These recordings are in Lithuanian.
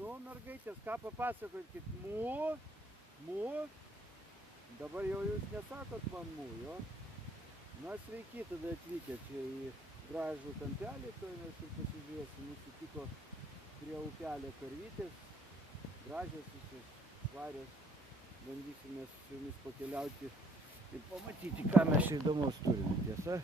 Nu, mergaitės, ką papasakokit? Mū. Dabar jau jūs nesakot man mū, jo? Na, sveiki tada atvykę čia į gražų kampelį, tai mes ir pasižiūrėsim. Mūsų tiko prie upelio karvytės, gražios visos, švarios. Bandysime su jumis pakeliauti ir pamatyti, ką mes čia įdomaus turime, tiesa?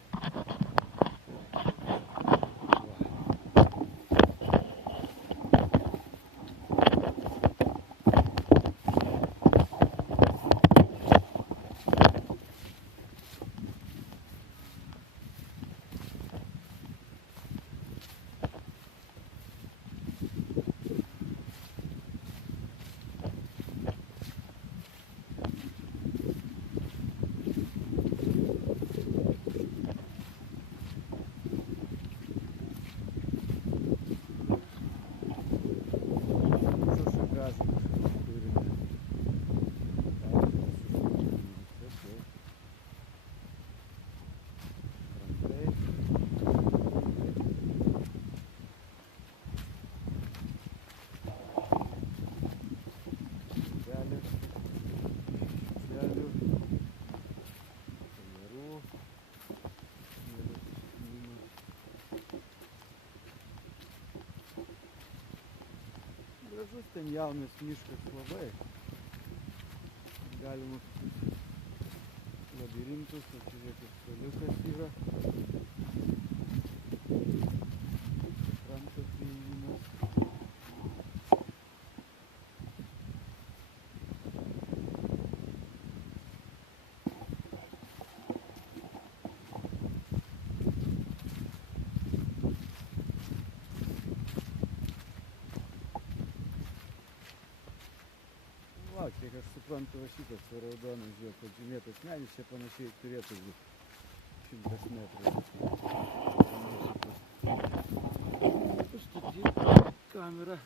Gražus ten jaunas miškas labai. Galima labirintus, atsižiūrėkit, keliukas yra. Kranto priėjimas. Va, kiek aš suprantu, va šitas su raudonu, žiūrėk, pažymėtas medis, čia panašiai turėtų būti 100 metrų. Pastatyti kamerą.